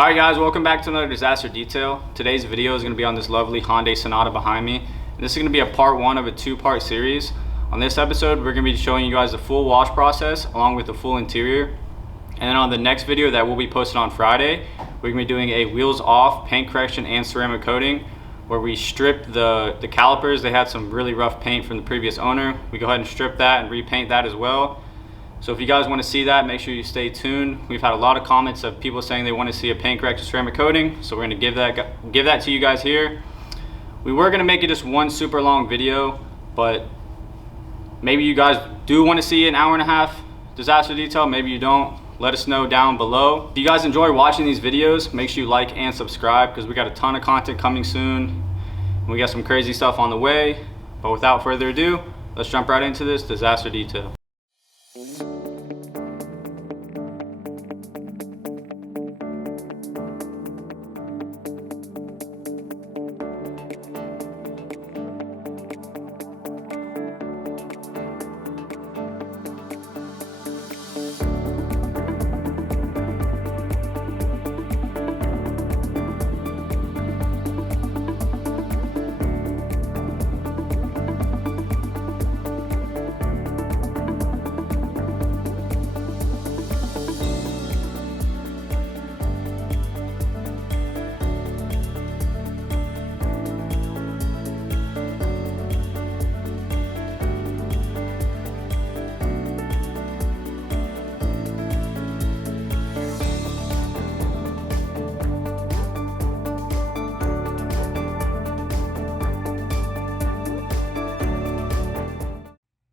Alright guys, welcome back to another disaster detail. Today's video is going to be on this lovely Hyundai Sonata behind me. And this is going to be a part one of a two-part series. On this episode, we're going to be showing you guys the full wash process along with the full interior. And then on the next video that will be posted on Friday, we're going to be doing a wheels off paint correction and ceramic coating where we strip the calipers. They had some really rough paint from the previous owner. We go ahead and strip that and repaint that as well. So if you guys want to see that, make sure you stay tuned. We've had a lot of comments of people saying they want to see a paint correction ceramic coating, so we're going to give that to you guys here. We were going to make it just one super long video, but maybe you guys do want to see an hour and a half disaster detail, maybe you don't. Let us know down below. If you guys enjoy watching these videos, make sure you like and subscribe because we got a ton of content coming soon. And we got some crazy stuff on the way. But without further ado, let's jump right into this disaster detail.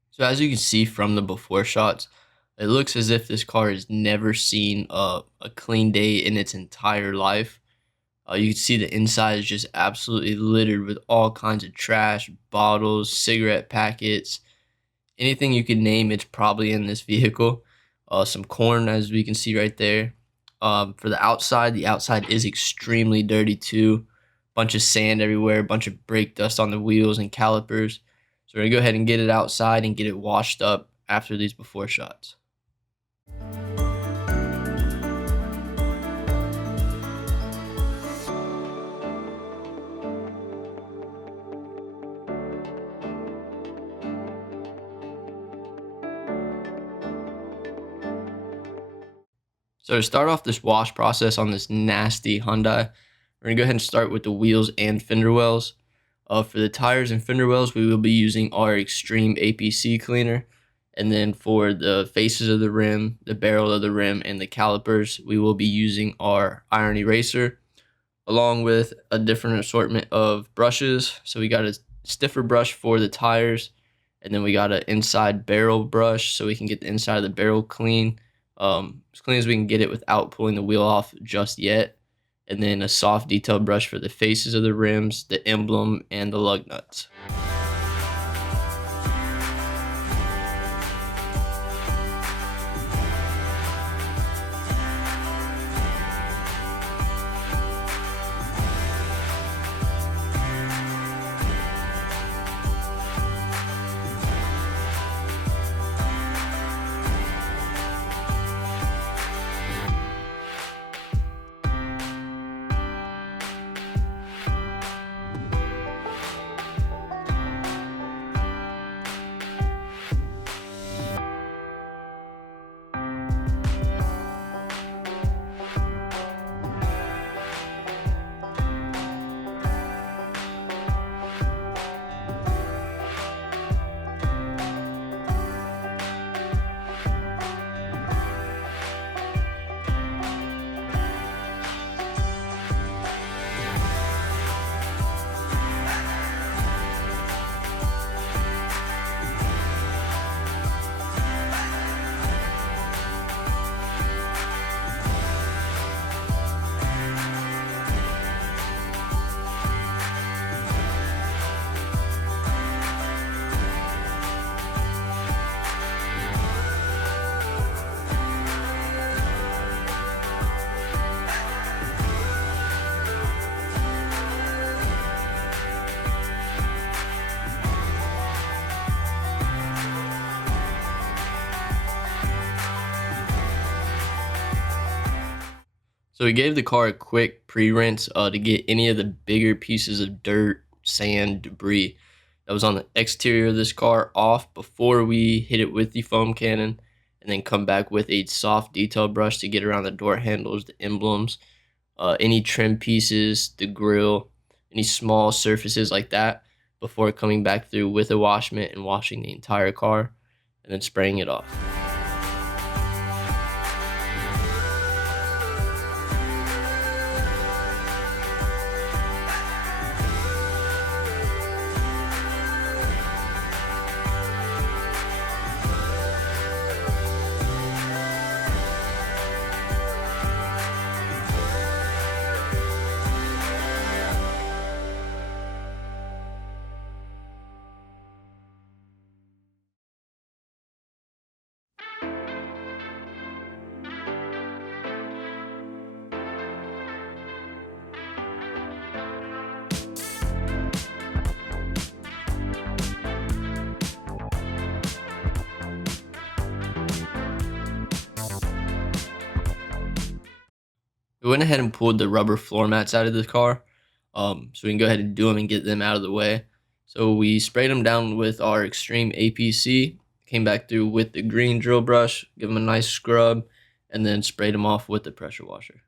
So as you can see from the before shots, it looks as if this car has never seen a clean day in its entire life. You can see the inside is just absolutely littered with all kinds of trash, bottles, cigarette packets, anything you could name, it's probably in this vehicle. Some corn, as we can see right there. For the outside is extremely dirty too. Bunch of sand everywhere, bunch of brake dust on the wheels and calipers. So we're going to go ahead and get it outside and get it washed up after these before shots. So to start off this wash process on this nasty Hyundai, we're going to go ahead and start with the wheels and fender wells. For the tires and fender wells, we will be using our Extreme APC cleaner. And then for the faces of the rim, the barrel of the rim, and the calipers, we will be using our Iron Eraser, along with a different assortment of brushes. So we got a stiffer brush for the tires, and then we got an inside barrel brush so we can get the inside of the barrel clean, as clean as we can get it without pulling the wheel off just yet. And then a soft detail brush for the faces of the rims, the emblem, and the lug nuts. So we gave the car a quick pre-rinse to get any of the bigger pieces of dirt, sand, debris that was on the exterior of this car off before we hit it with the foam cannon, and then come back with a soft detail brush to get around the door handles, the emblems, any trim pieces, the grill, any small surfaces like that, before coming back through with a wash mitt and washing the entire car and then spraying it off. We went ahead and pulled the rubber floor mats out of the car, so we can go ahead and do them and get them out of the way. So we sprayed them down with our Extreme APC, came back through with the green drill brush, give them a nice scrub, and then sprayed them off with the pressure washer.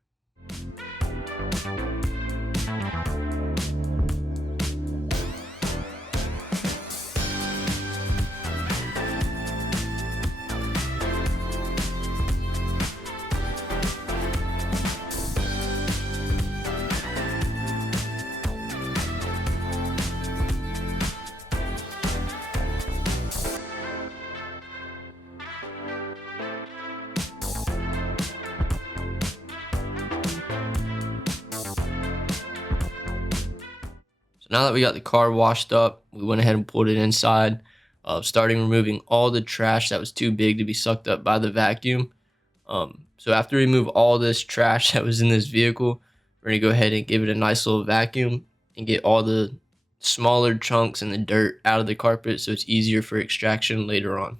Now that we got the car washed up, we went ahead and pulled it inside, starting removing all the trash that was too big to be sucked up by the vacuum. So after we remove all this trash that was in this vehicle, we're going to go ahead and give it a nice little vacuum and get all the smaller chunks and the dirt out of the carpet so it's easier for extraction later on.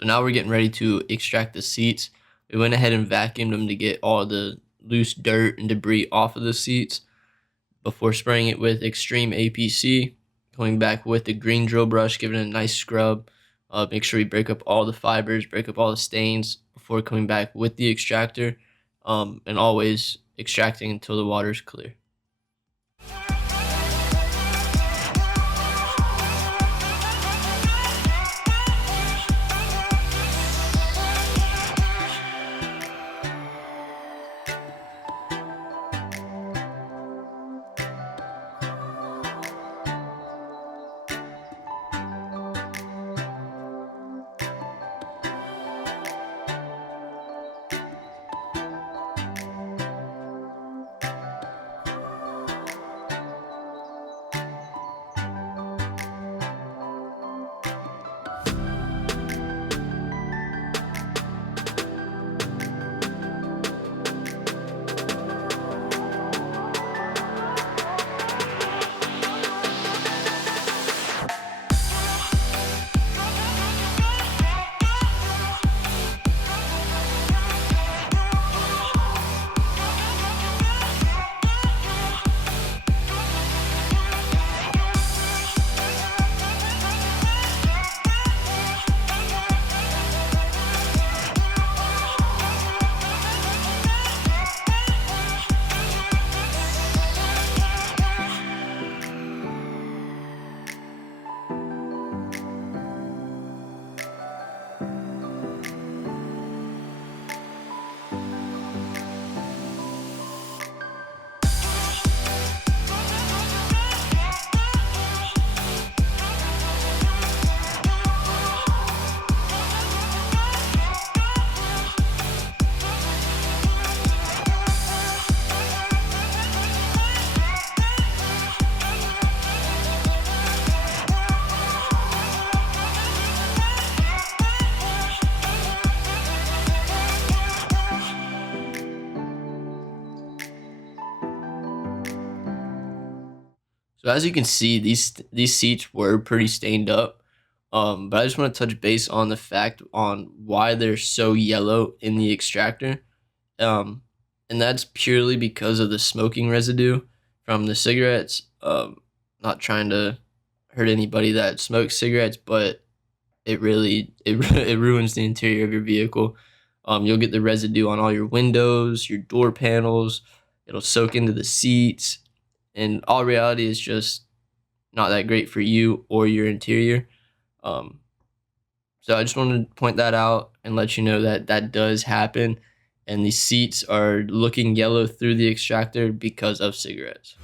So now we're getting ready to extract the seats. We went ahead and vacuumed them to get all the loose dirt and debris off of the seats before spraying it with Extreme APC, coming back with the green drill brush, giving it a nice scrub. Make sure we break up all the fibers, break up all the stains before coming back with the extractor, and always extracting until the water is clear. So as you can see, these seats were pretty stained up, but I just want to touch base on the fact on why they're so yellow in the extractor, and that's purely because of the smoking residue from the cigarettes. Not trying to hurt anybody that smokes cigarettes, but it really it ruins the interior of your vehicle. You'll get the residue on all your windows, your door panels. It'll soak into the seats. And all reality is just not that great for you or your interior. So I just wanted to point that out and let you know that that does happen. And the seats are looking yellow through the extractor because of cigarettes.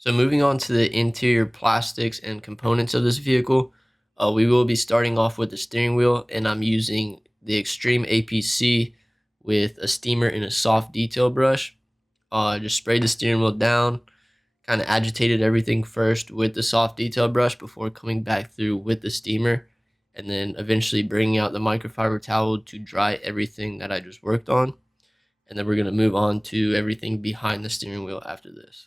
So moving on to the interior plastics and components of this vehicle, we will be starting off with the steering wheel, and I'm using the Extreme APC with a steamer and a soft detail brush. Just sprayed the steering wheel down, kind of agitated everything first with the soft detail brush before coming back through with the steamer, and then eventually bringing out the microfiber towel to dry everything that I just worked on. And then we're going to move on to everything behind the steering wheel after this.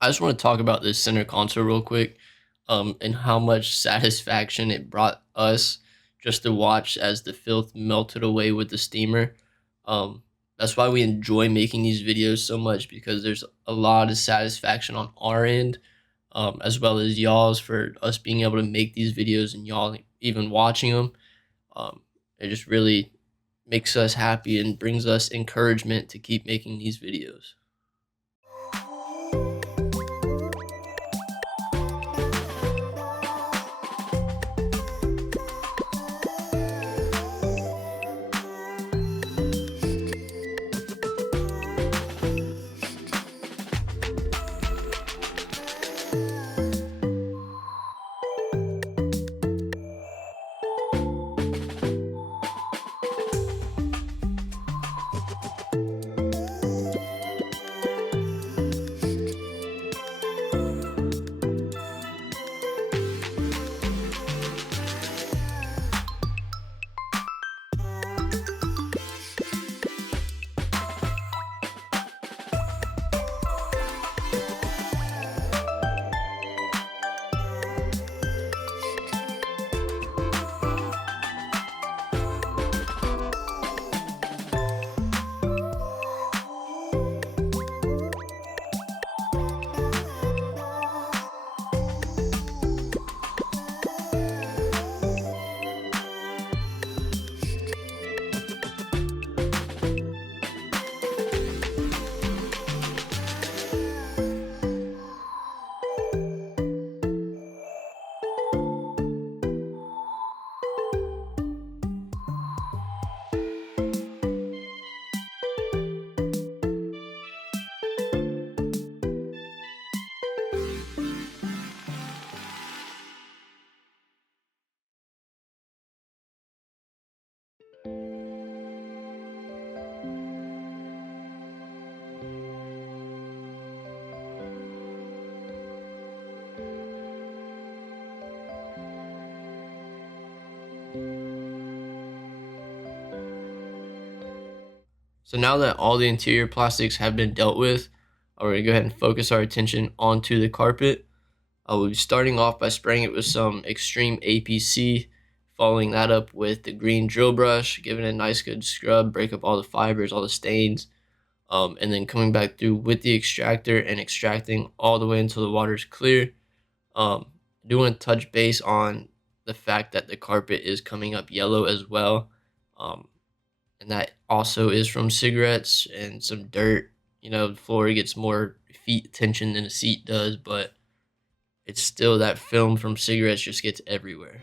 I just want to talk about this center console real quick, and how much satisfaction it brought us just to watch as the filth melted away with the steamer. That's why we enjoy making these videos so much, because there's a lot of satisfaction on our end, as well as y'all's, for us being able to make these videos and y'all even watching them. It just really makes us happy and brings us encouragement to keep making these videos. So now that all the interior plastics have been dealt with, we're going to go ahead and focus our attention onto the carpet. We'll be starting off by spraying it with some extreme APC, following that up with the green drill brush, giving it a nice good scrub, break up all the fibers, all the stains, and then coming back through with the extractor and extracting all the way until the water's clear. I do want to touch base on the fact that the carpet is coming up yellow as well. And that also is from cigarettes and some dirt. You know, the floor gets more feet attention than a seat does, but it's still that film from cigarettes just gets everywhere.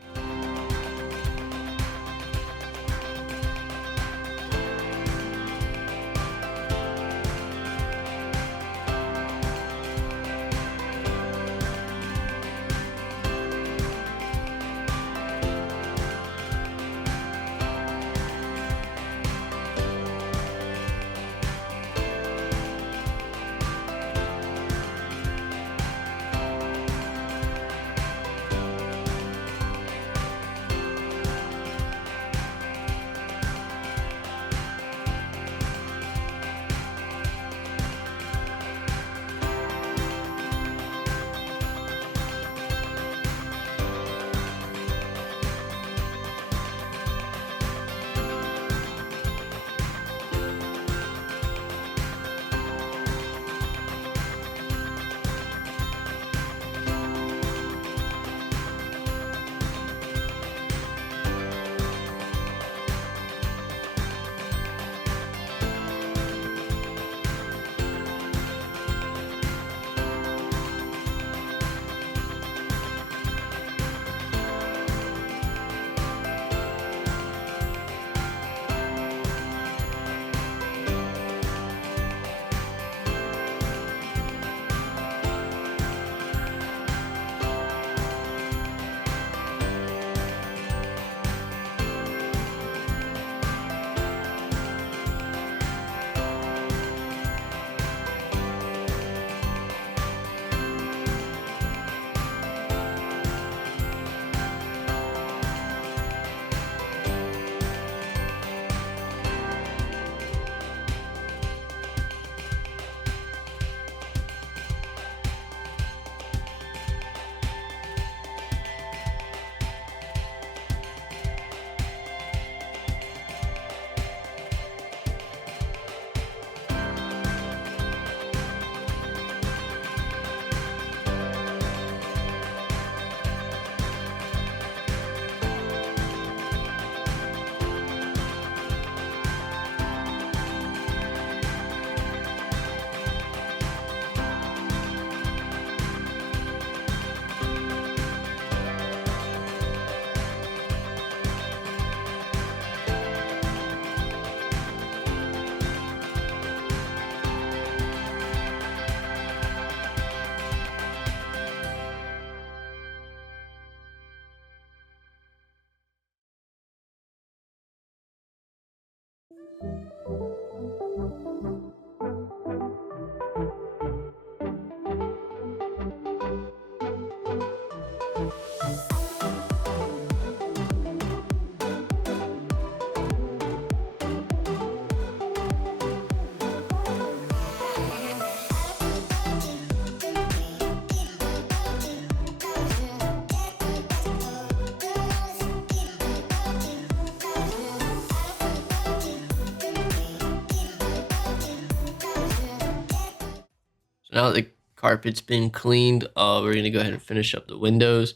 So now that the carpet's been cleaned, we're going to go ahead and finish up the windows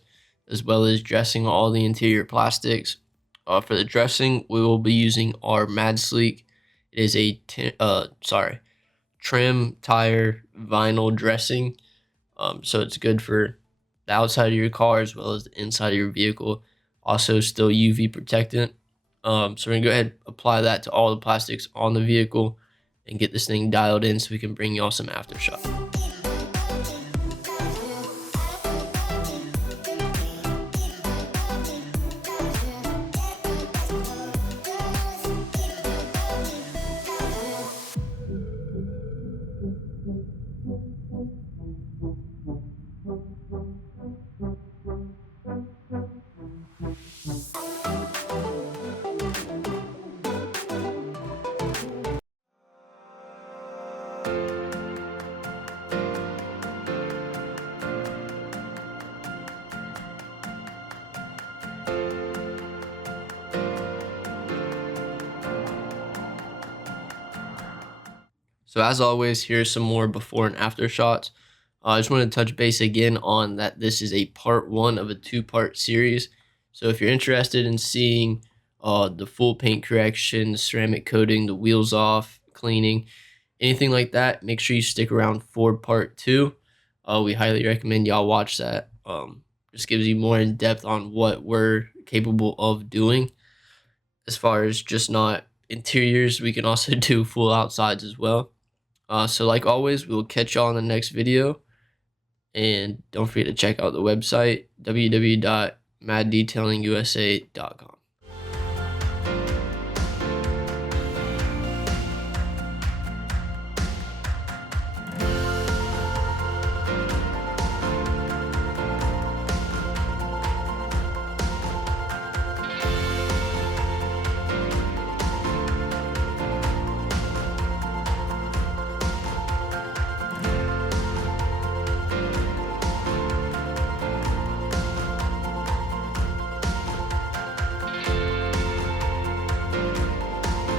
as well as dressing all the interior plastics. For the dressing, we will be using our M.A.D Sleek. It is a trim tire vinyl dressing. So it's good for the outside of your car as well as the inside of your vehicle. Also still UV protectant. So we're going to go ahead and apply that to all the plastics on the vehicle and get this thing dialed in so we can bring y'all some aftershock. So as always, here's some more before and after shots. I just want to touch base again on that this is a part one of a two-part series. So if you're interested in seeing the full paint correction, the ceramic coating, the wheels off, cleaning, anything like that, make sure you stick around for part two. We highly recommend y'all watch that. Just gives you more in depth on what we're capable of doing. As far as just not interiors, we can also do full outsides as well. So like always, we'll catch y'all in the next video. And don't forget to check out the website, www.maddetailingusa.com.